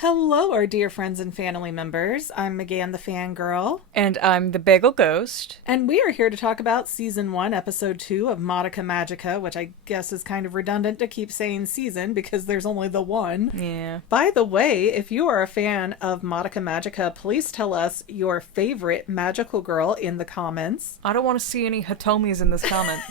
Hello, our dear friends and family members. I'm Megan the Fangirl. And I'm the Bagel Ghost. And we are here to talk about Season 1, Episode 2 of Madoka Magica, which I guess is kind of redundant to keep saying season because there's only the one. Yeah. By the way, if you are a fan of Madoka Magica, please tell us your favorite magical girl in the comments. I don't want to see any Hatomis in this comment.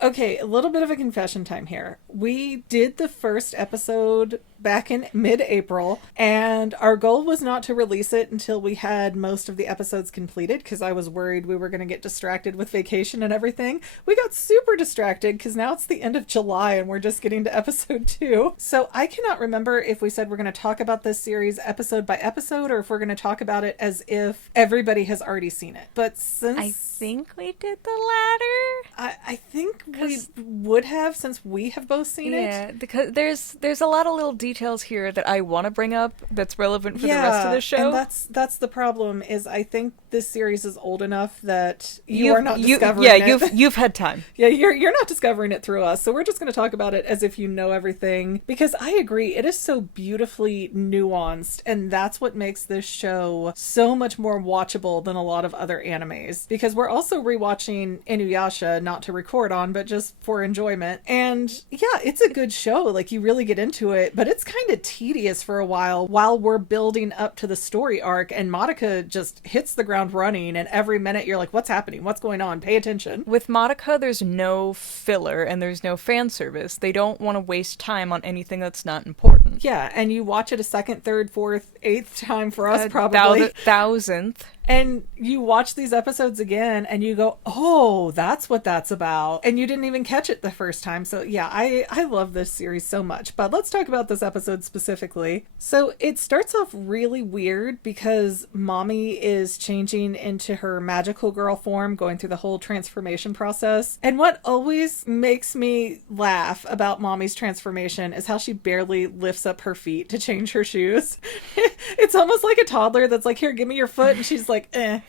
Okay, a little bit of a confession time here. We did the first episode back in mid-April, and our goal was not to release it until we had most of the episodes completed because I was worried we were going to get distracted with vacation and everything. We got super distracted because now it's the end of July and we're just getting to episode 2. So I cannot remember if we said we're going to talk about this series episode by episode or if we're going to talk about it as if everybody has already seen it. But since I think we did the latter. I think we would have since we have both seen it. Yeah, because there's a lot of little details here that I want to bring up that's relevant for the rest of the show. And that's the problem is I think this series is old enough that you are not discovering it. You've had time. Yeah, you're not discovering it through us. So we're just going to talk about it as if you know everything because I agree it is so beautifully nuanced and that's what makes this show so much more watchable than a lot of other animes because we're also rewatching Inuyasha, not to record on, but just for enjoyment. And yeah, it's a good show. Like you really get into it, but it's kind of tedious for a while we're building up to the story arc and Madoka just hits the ground running and every minute you're like, what's happening? What's going on? Pay attention. With Madoka, there's no filler and there's no fan service. They don't want to waste time on anything that's not important. Yeah, and you watch it a second, third, fourth, eighth time for us probably. Thousandth. And you watch these episodes again and you go, oh, that's what that's about. And you didn't even catch it the first time. So yeah, I love this series so much. But let's talk about this episode specifically. So it starts off really weird because Mami is changing into her magical girl form, going through the whole transformation process. And what always makes me laugh about Mami's transformation is how she barely lifts up her feet to change her shoes. It's almost like a toddler that's like, here, give me your foot. And she's like,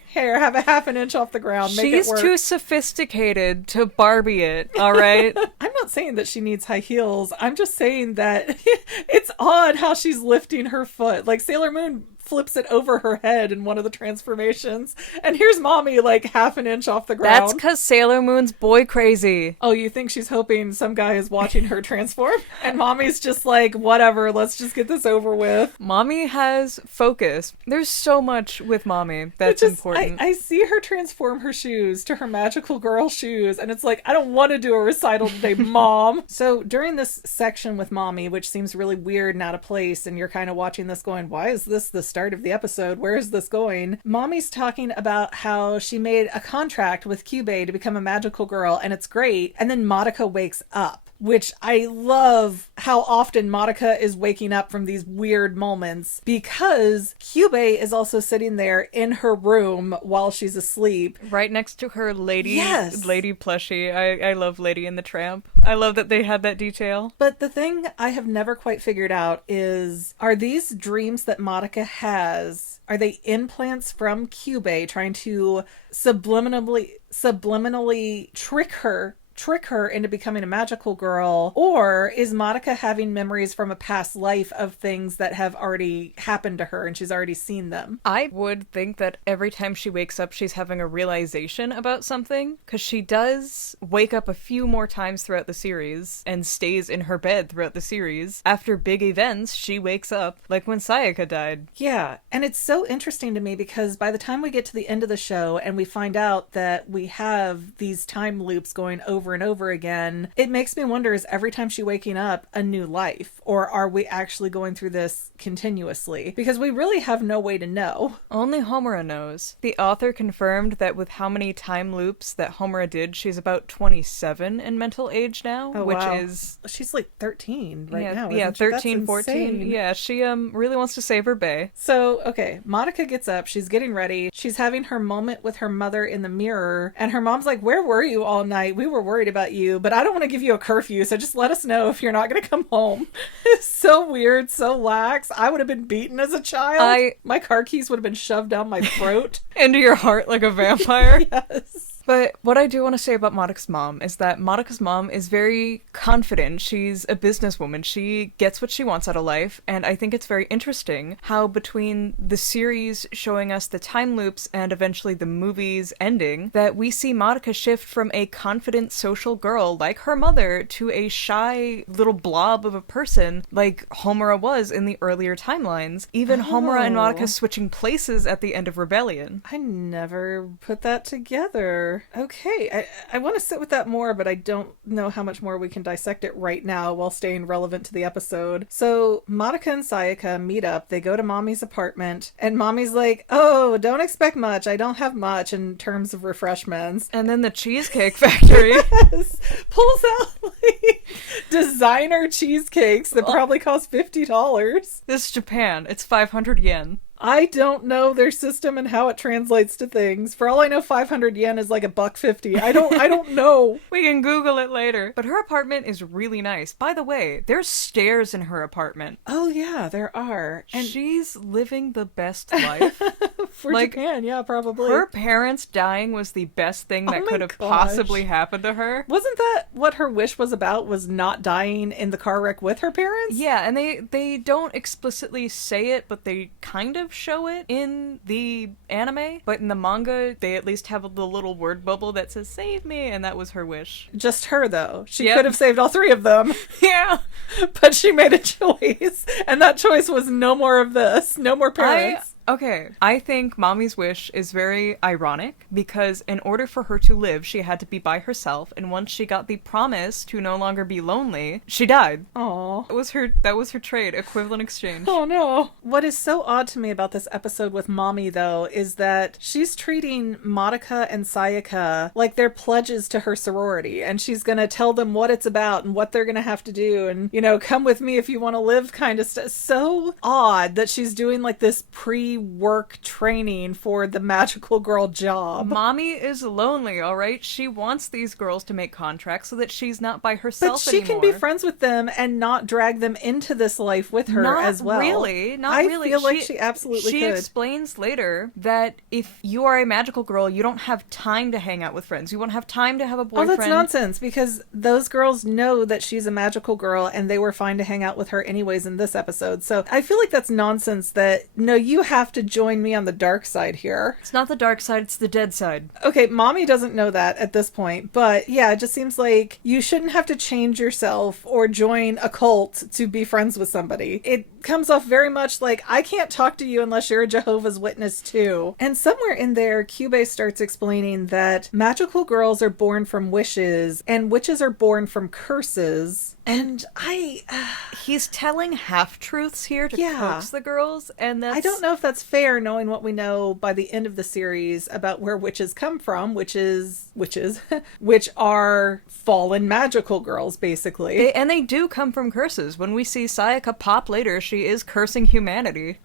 here, have a half an inch off the ground. Make it work. She's too sophisticated to Barbie it, all right? I'm not saying that she needs high heels. I'm just saying that it's odd how she's lifting her foot. Like Sailor Moon flips it over her head in one of the transformations. And here's Mami like half an inch off the ground. That's because Sailor Moon's boy crazy. Oh, you think she's hoping some guy is watching her transform? And Mami's just like, whatever, let's just get this over with. Mami has focus. There's so much with Mami that's important. I see her transform her shoes to her magical girl shoes, and it's like, I don't want to do a recital today, Mom. So during this section with Mami, which seems really weird and out of place, and you're kind of watching this going, why is this the start of the episode? Where is this going? Mami's talking about how she made a contract with Kyubey to become a magical girl, and it's great. And then Madoka wakes up. Which I love how often Madoka is waking up from these weird moments because Kyubey is also sitting there in her room while she's asleep. Right next to her lady plushie. I love Lady and the Tramp. I love that they had that detail. But the thing I have never quite figured out is, are these dreams that Madoka has, are they implants from Kyubey trying to subliminally trick her into becoming a magical girl, or is Madoka having memories from a past life of things that have already happened to her and she's already seen them? I would think that every time she wakes up she's having a realization about something, because she does wake up a few more times throughout the series and stays in her bed throughout the series. After big events, she wakes up, like when Sayaka died. Yeah, and it's so interesting to me because by the time we get to the end of the show and we find out that we have these time loops going over and over again, it makes me wonder, is every time she waking up a new life, or are we actually going through this continuously? Because we really have no way to know. Only Homura knows. The author confirmed that with how many time loops that Homura did, she's about 27 in mental age now, oh, which wow. is... She's like 13 right now. Yeah, 13, 14. Insane. Yeah, she really wants to save her bae. So, okay, Madoka gets up, she's getting ready, she's having her moment with her mother in the mirror, and her mom's like, where were you all night? We were worried about you, but I don't want to give you a curfew, so just let us know if you're not going to come home. It's so weird, so lax. I would have been beaten as a child. My car keys would have been shoved down my throat. Into your heart like a vampire. Yes. But what I do want to say about Madoka's mom is that Madoka's mom is very confident. She's a businesswoman. She gets what she wants out of life, and I think it's very interesting how between the series showing us the time loops and eventually the movie's ending, that we see Madoka shift from a confident social girl like her mother to a shy little blob of a person like Homura was in the earlier timelines. Even Homura and Madoka switching places at the end of Rebellion. I never put that together. Okay, I want to sit with that more, but I don't know how much more we can dissect it right now while staying relevant to the episode. So Madoka and Sayaka meet up. They go to Mommy's apartment, and Mommy's like, oh, don't expect much. I don't have much in terms of refreshments. And then the Cheesecake Factory Yes, pulls out like designer cheesecakes that probably cost $50. This is Japan. It's 500 yen. I don't know their system and how it translates to things. For all I know, 500 yen is like $1.50. I don't know. We can Google it later. But her apartment is really nice. By the way, there's stairs in her apartment. Oh yeah, there are. And she's living the best life. For Japan, yeah, probably. Her parents dying was the best thing that could have possibly happened to her. Wasn't that what her wish was about, was not dying in the car wreck with her parents? Yeah, and they don't explicitly say it, but they kind of show it in the anime. But in the manga, they at least have the little word bubble that says, save me, and that was her wish. Just her, though. She could have saved all three of them. Yeah. But she made a choice, and that choice was no more of this. No more parents. Okay, I think Mami's wish is very ironic because in order for her to live, she had to be by herself, and once she got the promise to no longer be lonely, she died. Aww. That was her trade, equivalent exchange. Oh no. What is so odd to me about this episode with Mami, though, is that she's treating Madoka and Sayaka like they're pledges to her sorority, and she's gonna tell them what it's about and what they're gonna have to do, and, you know, come with me if you want to live kind of stuff. So odd that she's doing like this pre-work training for the magical girl job. Mami is lonely, alright? She wants these girls to make contracts so that she's not by herself anymore. But she anymore. can be friends with them and not drag them into this life with her as well. Not really. I feel like she absolutely could. She explains later that if you are a magical girl, you don't have time to hang out with friends. You won't have time to have a boyfriend. Oh, that's nonsense, because those girls know that she's a magical girl and they were fine to hang out with her anyways in this episode. So I feel like that's nonsense that, no, you have to join me on the dark side here. It's not the dark side, it's the dead side. Okay, Mami doesn't know that at this point, but yeah, it just seems like you shouldn't have to change yourself or join a cult to be friends with somebody. It comes off very much like, I can't talk to you unless you're a Jehovah's Witness too. And somewhere in there, Kyubey starts explaining that magical girls are born from wishes and witches are born from curses. And he's telling half-truths here to coax the girls, and that's... I don't know if that's fair, knowing what we know by the end of the series about where witches come from, which are fallen magical girls, basically. And they do come from curses. When we see Sayaka pop later, she is cursing humanity.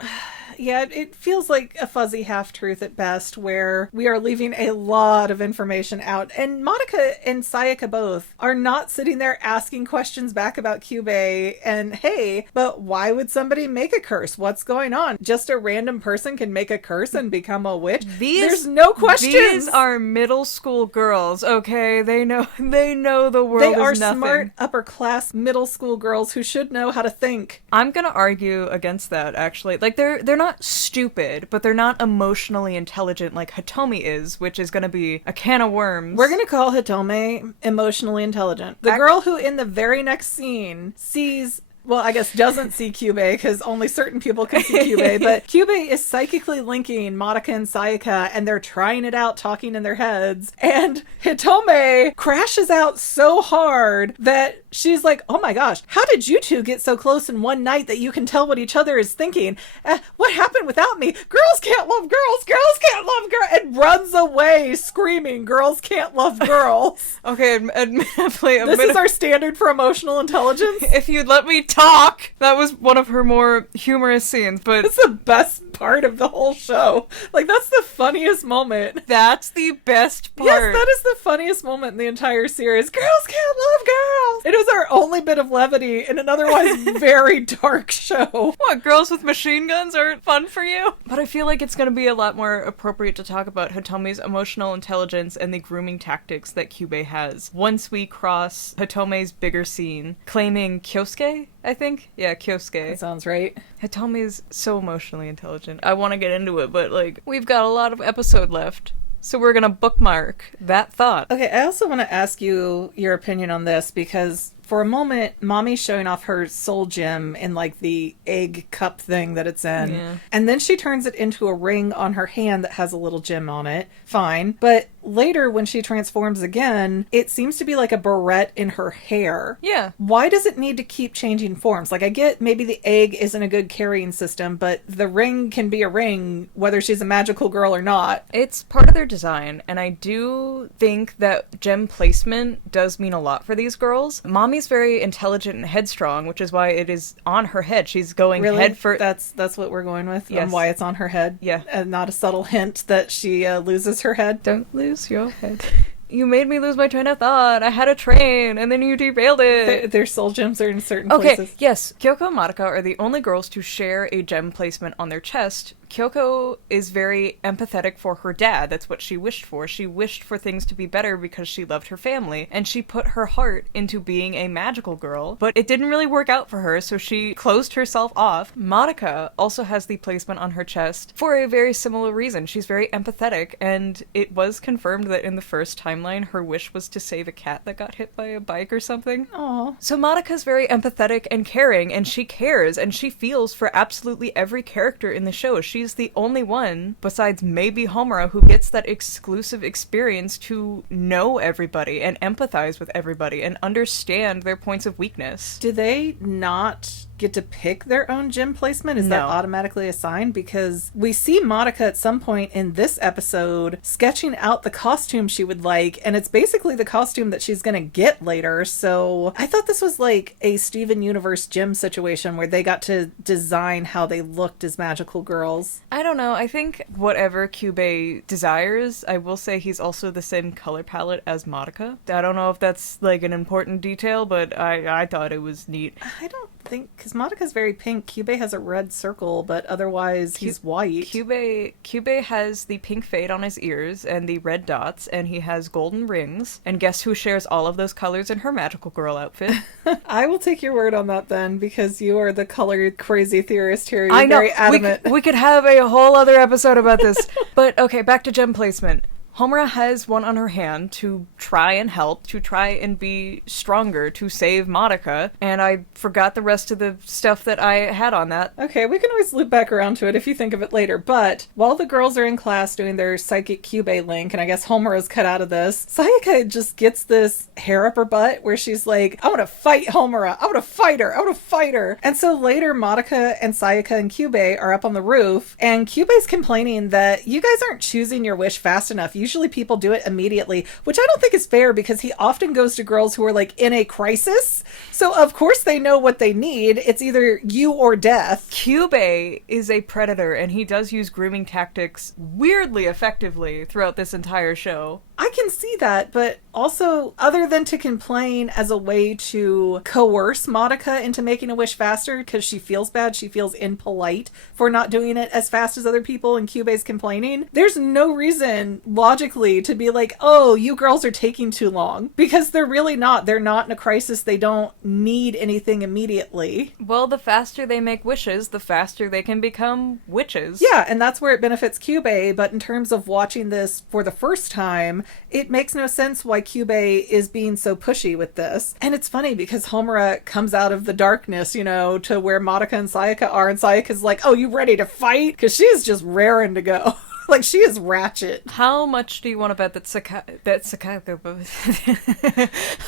Yeah, it feels like a fuzzy half-truth at best, where we are leaving a lot of information out. And Madoka and Sayaka both are not sitting there asking questions back about Kyubey and, hey, but why would somebody make a curse? What's going on? Just a random person can make a curse and become a witch? There's no questions! These are middle school girls, okay? They know the world is nothing. They are smart, upper-class middle school girls who should know how to think. I'm gonna argue against that, actually. Like, they're not stupid, but they're not emotionally intelligent like Hitomi is, which is gonna be a can of worms. We're gonna call Hitomi emotionally intelligent. The girl who in the very next scene sees... Well, I guess doesn't see Kyubey, because only certain people can see Kyubey, but Kyubey is psychically linking Madoka and Sayaka, and they're trying it out, talking in their heads, and Hitome crashes out so hard that she's like, oh my gosh, how did you two get so close in one night that you can tell what each other is thinking? What happened without me? Girls can't love girls! Girls can't love girls! And runs away screaming, girls can't love girls. Okay, this is our standard for emotional intelligence? If you'd let me talk! That was one of her more humorous scenes, but... It's the best part of the whole show. Like, that's the funniest moment. That's the best part. Yes, that is the funniest moment in the entire series. Girls can't love girls. It was our only bit of levity in an otherwise very dark show. What, girls with machine guns aren't fun for you? But I feel like it's going to be a lot more appropriate to talk about Hitome's emotional intelligence and the grooming tactics that Kyubey has. Once we cross Hitome's bigger scene, claiming Kyosuke, I think? Yeah, Kyosuke. That sounds right. Hitomi is so emotionally intelligent. I want to get into it, but, like, we've got a lot of episode left. So we're gonna bookmark that thought. Okay, I also want to ask you your opinion on this, because for a moment, Mami's showing off her soul gem in, like, the egg cup thing that it's in. Yeah. And then she turns it into a ring on her hand that has a little gem on it. Fine. But later, when she transforms again, it seems to be like a barrette in her hair. Yeah. Why does it need to keep changing forms? Like, I get maybe the egg isn't a good carrying system, but the ring can be a ring, whether she's a magical girl or not. It's part of their design, and I do think that gem placement does mean a lot for these girls. Mami's very intelligent and headstrong, which is why it is on her head. She's going Really? head for... That's what we're going with? Yes. And why it's on her head? Yeah. And not a subtle hint that she loses her head? Don't lose your head. You made me lose my train of thought. I had a train, and then you derailed it. Their soul gems are in certain Okay, places. yes. Kyoko and Madoka are the only girls to share a gem placement on their chest. Kyoko is very empathetic for her dad. That's what she wished for. She wished for things to be better because she loved her family, and she put her heart into being a magical girl, but it didn't really work out for her, so she closed herself off. Madoka also has the placement on her chest for a very similar reason. She's very empathetic, and it was confirmed that in the first timeline, her wish was to save a cat that got hit by a bike or something. Aww. So Madoka's very empathetic and caring, and she cares, and she feels for absolutely every character in the show. She's the only one, besides maybe Homura, who gets that exclusive experience to know everybody and empathize with everybody and understand their points of weakness. Do they not get to pick their own gem placement? Is No. that automatically assigned? Because we see Madoka at some point in this episode sketching out the costume she would like, and it's basically the costume that she's gonna get later. So I thought this was like a Steven Universe gem situation where they got to design how they looked as magical girls. I don't know. I think whatever Kyubey desires, I will say he's also the same color palette as Madoka. I don't know if that's like an important detail, but I thought it was neat. I don't think, because Madoka's very pink. Kyubey has a red circle, but otherwise he's white. Kyubey has the pink fade on his ears and the red dots, and he has golden rings. And guess who shares all of those colors in her magical girl outfit? I will take your word on that then, because you are the color crazy theorist here. You're I know. very adamant. We could have a whole other episode about this. But okay, back to gem placement. Homura has one on her hand to try and help, to try and be stronger, to save Madoka, and I forgot the rest of the stuff that I had on that. Okay, we can always loop back around to it if you think of it later, but while the girls are in class doing their psychic Kyubey link, and I guess Homura's cut out of this, Sayaka just gets this hair up her butt where she's like, I want to fight Homura, I want to fight her, I want to fight her. And so later Madoka and Sayaka and Kyubey are up on the roof, and Kyubey's complaining that you guys aren't choosing your wish fast enough. Usually people do it immediately, which I don't think is fair, because he often goes to girls who are like in a crisis. So of course they know what they need. It's either you or death. Kyubey is a predator, and he does use grooming tactics weirdly effectively throughout this entire show. I can see that, but also, other than to complain as a way to coerce Madoka into making a wish faster because she feels bad, she feels impolite for not doing it as fast as other people, and Kyubey's complaining, there's no reason logically to be like, oh, you girls are taking too long, because they're really not. They're not in a crisis. They don't need anything immediately. Well, the faster they make wishes, the faster they can become witches. Yeah, and that's where it benefits Kyubey, but in terms of watching this for the first time, it makes no sense why Kyubey is being so pushy with this. And it's funny because Homura comes out of the darkness, you know, to where Madoka and Sayaka are, and Sayaka's like, oh, you ready to fight? Because she is just raring to go. Like, she is ratchet. How much do you want to bet that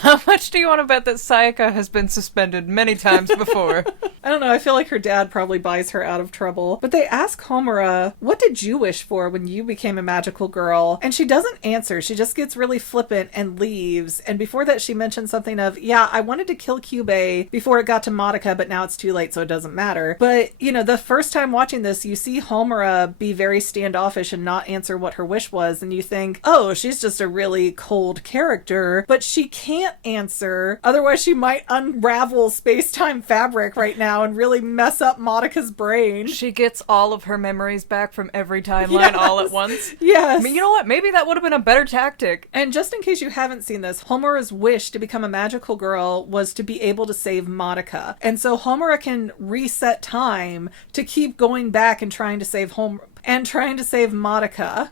How much do you want to bet that Sayaka has been suspended many times before? I don't know, I feel like her dad probably buys her out of trouble. But they ask Homura, what did you wish for when you became a magical girl? And she doesn't answer. She just gets really flippant and leaves. And before that, she mentioned something of, yeah, I wanted to kill Kyubey before it got to Madoka, but now it's too late, so it doesn't matter. But, you know, the first time watching this, you see Homura be very standoffish and not answer what her wish was, and you think, oh, she's just a really cold character, but she can't answer, otherwise she might unravel space-time fabric right now and really mess up Madoka's brain. She gets all of her memories back from every timeline all at once. Yes. I mean, you know what? Maybe that would have been a better tactic. And just in case you haven't seen this, Homura's wish to become a magical girl was to be able to save Madoka. And so Homura can reset time to keep going back and trying to save Madoka.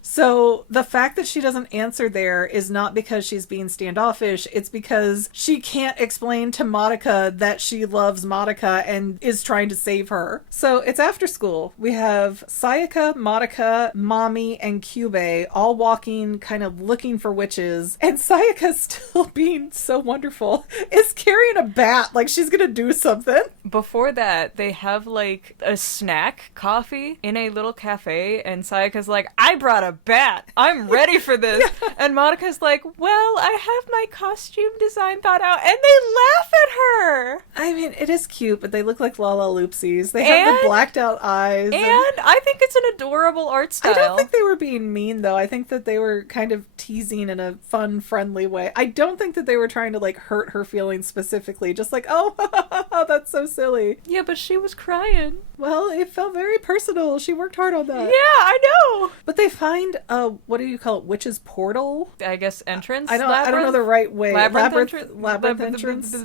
So the fact that she doesn't answer there is not because she's being standoffish, it's because she can't explain to Madoka that she loves Madoka and is trying to save her. So it's after school. We have Sayaka, Madoka, Mami, and Kyubey all walking, kind of looking for witches. And Sayaka, still being so wonderful, is carrying a bat like she's gonna do something. Before that, they have like a snack coffee in a little cafe, and Sayaka's like, I brought a bat. I'm ready for this. Yeah. And Madoka's like, well, I have my costume design thought out, and they laugh at her. I mean, it is cute, but they look like Lala Loopsies. They have the blacked out eyes. And I think it's an adorable art style. I don't think they were being mean, though. I think that they were kind of teasing in a fun, friendly way. I don't think that they were trying to, like, hurt her feelings specifically. Just like, oh, that's so silly. Yeah, but she was crying. Well, it felt very personal. She worked hard on that. Yeah, I know. But they find what do you call it? Witch's portal? I guess entrance? I don't know the right way. Labyrinth entrance?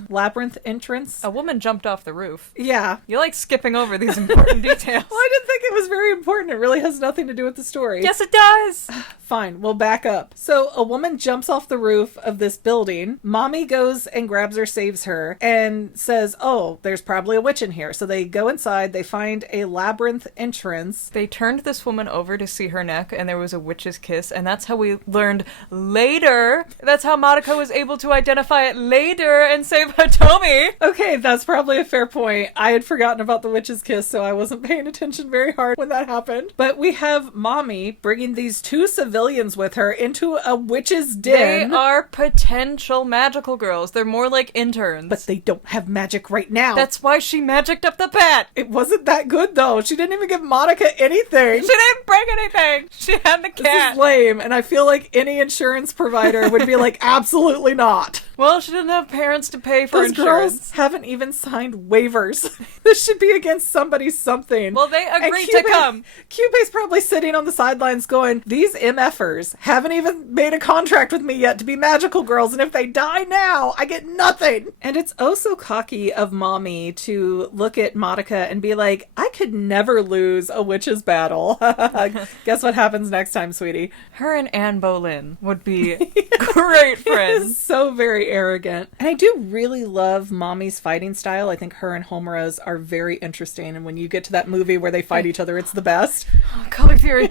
Labyrinth entrance? A woman jumped off the roof. Yeah. You like skipping over these important details. Well, I didn't think it was very important. It really has nothing to do with the story. Yes, it does. Fine, we'll back up. So a woman jumps off the roof of this building. Mami goes and grabs her, saves her, and says, oh, there's probably a witch in here. So they go inside, they find a labyrinth entrance. They turned this woman over to see her neck, and there was a witch's kiss, and that's how we learned later. That's how Madoka was able to identify it later and save Hitomi. Okay, that's probably a fair point. I had forgotten about the witch's kiss, so I wasn't paying attention very hard when that happened. But we have Mami bringing these two civilians with her into a witch's den. They are potential magical girls. They're more like interns. But they don't have magic right now. That's why she magicked up the bat. It wasn't that good, though. She didn't even give Madoka anything. She didn't bring anything. She had the cat. This is lame, and I feel like any insurance provider would be like, absolutely not. Well, she didn't have parents to pay for Those insurance. Girls haven't even signed waivers. This should be against somebody's something. Well, they agreed to come. Kyubey's probably sitting on the sidelines going, these MFers haven't even made a contract with me yet to be magical girls, and if they die now, I get nothing. And it's oh so cocky of Mami to look at Madoka and be like, I could never lose a witch's battle. Guess what happens next time, sweetie? Her and Anne Boleyn would be great friends. So very arrogant. And I do really love Mami's fighting style. I think her and Homura's are very interesting, and when you get to that movie where they fight each other, it's the best. Oh, color theory.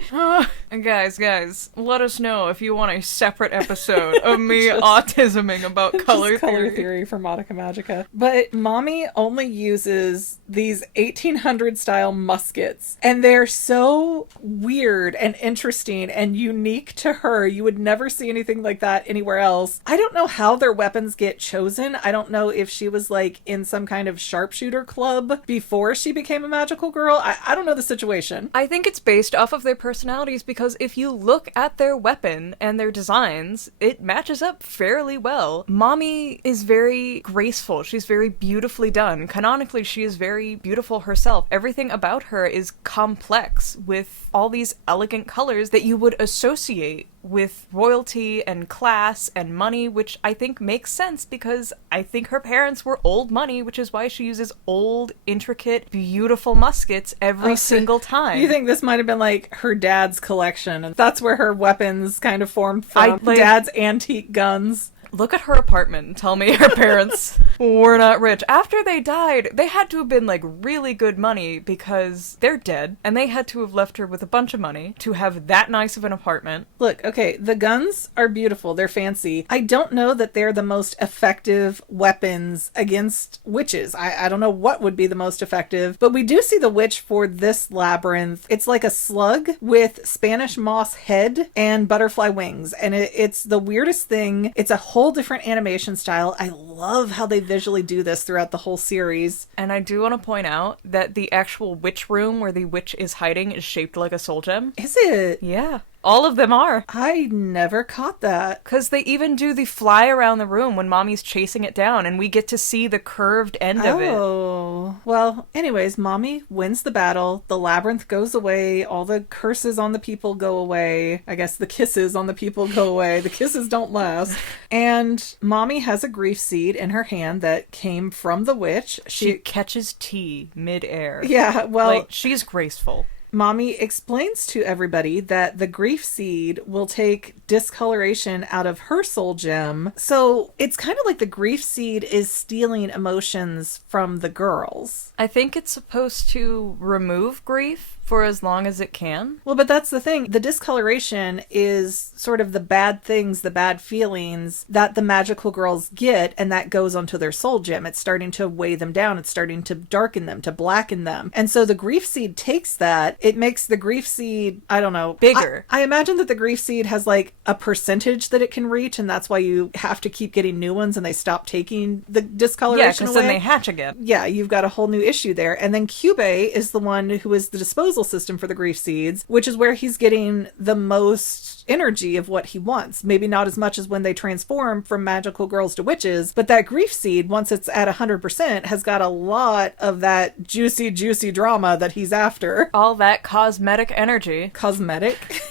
And guys, let us know if you want a separate episode of me autisming about color theory for Madoka Magica. But Mami only uses these 1800 style muskets, and they're so weird and interesting and unique to her. You would never see anything like that anywhere else. I don't know how their weapons get chosen. I don't know if she was like in some kind of sharpshooter club before she became a magical girl. I don't know the situation. I think it's based off of their personalities, because if you look at their weapon and their designs, it matches up fairly well. Mami is very graceful. She's very beautifully done. Canonically, she is very beautiful herself. Everything about her is complex with all these elegant colors that you would associate with royalty and class and money, which I think makes sense because I think her parents were old money, which is why she uses old, intricate, beautiful muskets every single time. You think this might have been like her dad's collection, and that's where her weapons kind of formed from? Dad's antique guns. Look at her apartment and tell me her parents We're not rich. After they died, they had to have been like really good money because they're dead, and they had to have left her with a bunch of money to have that nice of an apartment. Look, okay, the guns are beautiful. They're fancy. I don't know that they're the most effective weapons against witches. I don't know what would be the most effective, but we do see the witch for this labyrinth. It's like a slug with Spanish moss head and butterfly wings, and it's the weirdest thing. It's a whole different animation style. I love how they visually do this throughout the whole series. And I do want to point out that the actual witch room where the witch is hiding is shaped like a soul gem. Is it? Yeah. All of them are. I never caught that. Because they even do the fly around the room when Mommy's chasing it down, and we get to see the curved end of it. Oh. Well, anyways, Mommy wins the battle. The labyrinth goes away. All the curses on the people go away. I guess the kisses on the people go away. The kisses don't last. And Mommy has a grief seed in her hand that came from the witch. She catches tea mid-air. Yeah, well... Like, she's graceful. Mommy explains to everybody that the grief seed will take discoloration out of her soul gem. So it's kind of like the grief seed is stealing emotions from the girls. I think it's supposed to remove grief for as long as it can. Well, but that's the thing. The discoloration is sort of the bad things, the bad feelings that the magical girls get, and that goes onto their soul gem. It's starting to weigh them down. It's starting to darken them, to blacken them. And so the grief seed takes that. It makes the grief seed, I don't know, bigger. I imagine that the grief seed has like a percentage that it can reach, and that's why you have to keep getting new ones and they stop taking the discoloration away. Yeah, because then they hatch again. Yeah, you've got a whole new issue there. And then Kyubey is the one who is the disposal system for the grief seeds, which is where he's getting the most energy of what he wants. Maybe not as much as when they transform from magical girls to witches, but that grief seed, once it's at 100%, has got a lot of that juicy, juicy drama that he's after. All that cosmetic energy. Cosmetic?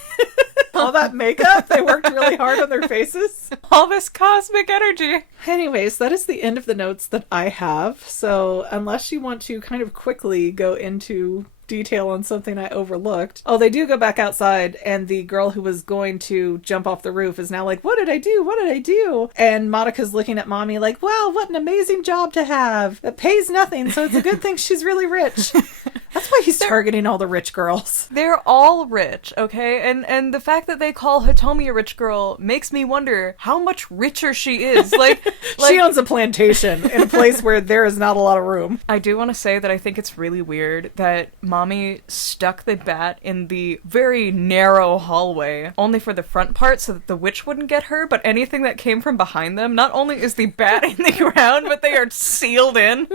All that makeup? They worked really hard on their faces? All this cosmic energy. Anyways, that is the end of the notes that I have. So unless you want to kind of quickly go into detail on something I overlooked. Oh, they do go back outside, and the girl who was going to jump off the roof is now like, what did I do? What did I do? And Madoka's looking at Mommy like, wow, what an amazing job to have. It pays nothing, so it's a good thing she's really rich. That's why he's targeting all the rich girls. They're all rich, okay? And the fact that they call Hitomi a rich girl makes me wonder how much richer she is. Like she owns a plantation in a place where there is not a lot of room. I do want to say that I think it's really weird that Mommy stuck the bat in the very narrow hallway only for the front part so that the witch wouldn't get her, but anything that came from behind them, not only is the bat in the ground, but they are sealed in.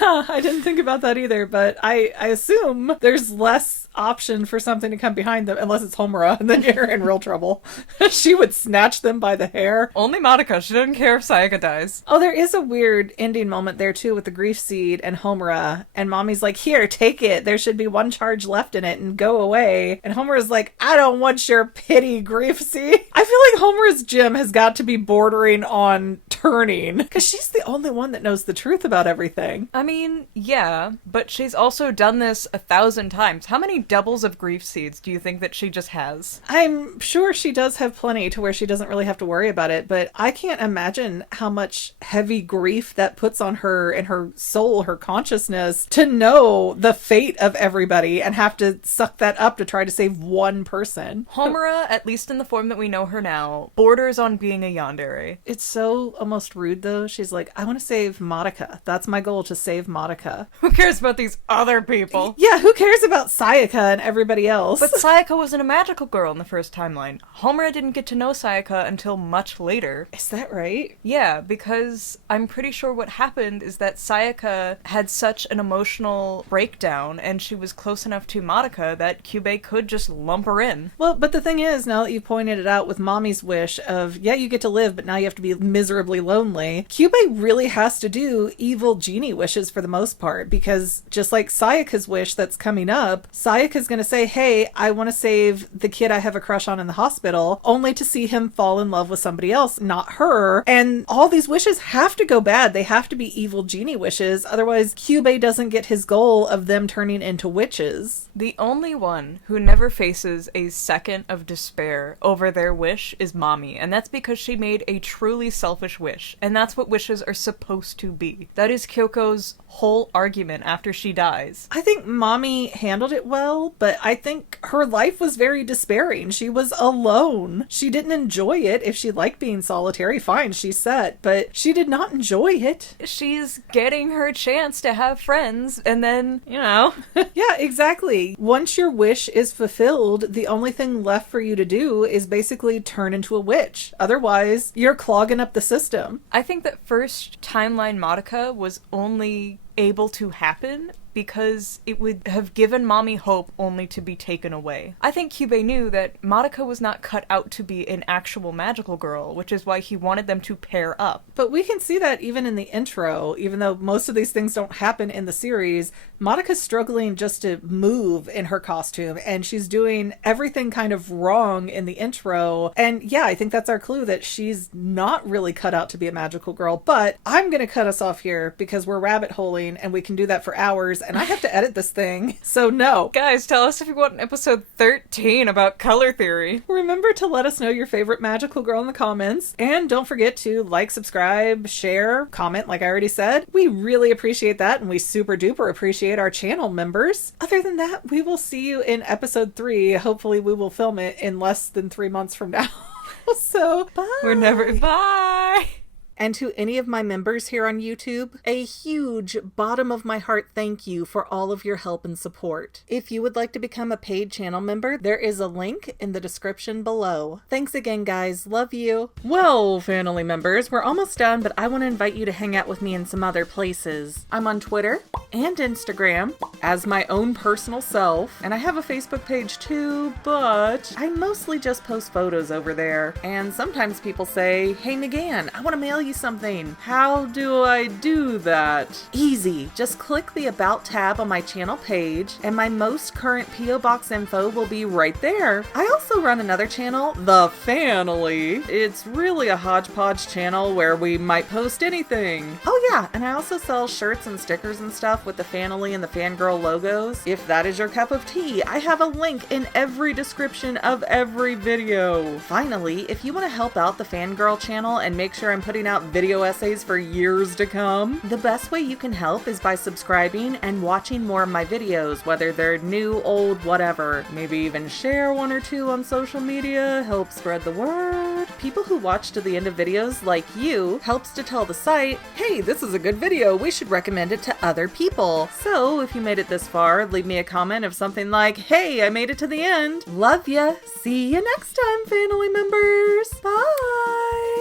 I didn't think about that either, but I assume there's less option for something to come behind them, unless it's Homura, and then you're in real trouble. She would snatch them by the hair. Only Madoka. She doesn't care if Sayaka dies. Oh, there is a weird ending moment there, too, with the grief seed and Homura, and Mommy's like, here, take it. There should be one charge left in it and go away. And Homura's like, I don't want your pity, grief seed. I feel like Homura's gym has got to be bordering on turning, because she's the only one that knows the truth about everything. I mean, yeah, but she's also done this 1,000 times. How many doubles of grief seeds do you think that she just has? I'm sure she does have plenty to where she doesn't really have to worry about it, but I can't imagine how much heavy grief that puts on her and her soul, her consciousness, to know the fate of everybody and have to suck that up to try to save one person. Homura, at least in the form that we know her now, borders on being a yandere. It's so almost rude, though. She's like, I want to save Madoka. That's my goal, to save Madoka. Who cares about these other people? Yeah, who cares about Sayaka and everybody else? But Sayaka wasn't a magical girl in the first timeline. Homura didn't get to know Sayaka until much later. Is that right? Yeah, because I'm pretty sure what happened is that Sayaka had such an emotional breakdown, and she was close enough to Madoka that Kyubey could just lump her in. Well, but the thing is, now that you pointed it out with Mommy's wish of, yeah, you get to live, but now you have to be miserably lonely, Kyubey really has to do evil genie wishes for the most part, because just like Sayaka's wish that's coming up, Sayaka Mayaka's gonna say, hey, I want to save the kid I have a crush on in the hospital, only to see him fall in love with somebody else, not her. And all these wishes have to go bad. They have to be evil genie wishes. Otherwise, Kyubey doesn't get his goal of them turning into witches. The only one who never faces a second of despair over their wish is Mami, and that's because she made a truly selfish wish, and that's what wishes are supposed to be. That is Kyoko's whole argument after she dies. I think Mami handled it well, but I think her life was very despairing. She was alone. She didn't enjoy it. If she liked being solitary, fine, she's set, but she did not enjoy it. She's getting her chance to have friends, and then, you know. Yeah, exactly. Once your wish is fulfilled, the only thing left for you to do is basically turn into a witch. Otherwise, you're clogging up the system. I think that first timeline Madoka was only able to happen because it would have given Mami hope only to be taken away. I think Kyubey knew that Madoka was not cut out to be an actual magical girl, which is why he wanted them to pair up. But we can see that even in the intro, even though most of these things don't happen in the series, Madoka's struggling just to move in her costume, and she's doing everything kind of wrong in the intro. And yeah, I think that's our clue that she's not really cut out to be a magical girl. But I'm gonna cut us off here because we're rabbit holing and we can do that for hours, and I have to edit this thing. So no. Guys, tell us if you want an episode 13 about color theory. Remember to let us know your favorite magical girl in the comments. And don't forget to like, subscribe, share, comment like I already said. We really appreciate that, and we super duper appreciate our channel members. Other than that, we will see you in episode 3. Hopefully we will film it in less than 3 months from now. So, bye! We're never... Bye! And to any of my members here on YouTube, a huge bottom of my heart thank you for all of your help and support. If you would like to become a paid channel member, there is a link in the description below. Thanks again, guys. Love you. Well, family members, we're almost done, but I want to invite you to hang out with me in some other places. I'm on Twitter and Instagram as my own personal self, and I have a Facebook page too, but I mostly just post photos over there. And sometimes people say, hey, McGann, I want to mail you something. How do I do that? Easy. Just click the About tab on my channel page, and my most current P.O. Box info will be right there. I also run another channel, The Family. It's really a hodgepodge channel where we might post anything. Oh yeah, and I also sell shirts and stickers and stuff with the Family and the Fangirl logos. If that is your cup of tea, I have a link in every description of every video. Finally, if you want to help out the Fangirl channel and make sure I'm putting out video essays for years to come, the best way you can help is by subscribing and watching more of my videos, whether they're new, old, whatever. Maybe even share 1 or 2 on social media, help spread the word. People who watch to the end of videos, like you, helps to tell the site, hey, this is a good video, we should recommend it to other people. So if you made it this far, leave me a comment of something like, hey, I made it to the end. Love ya. See you next time, family members. Bye.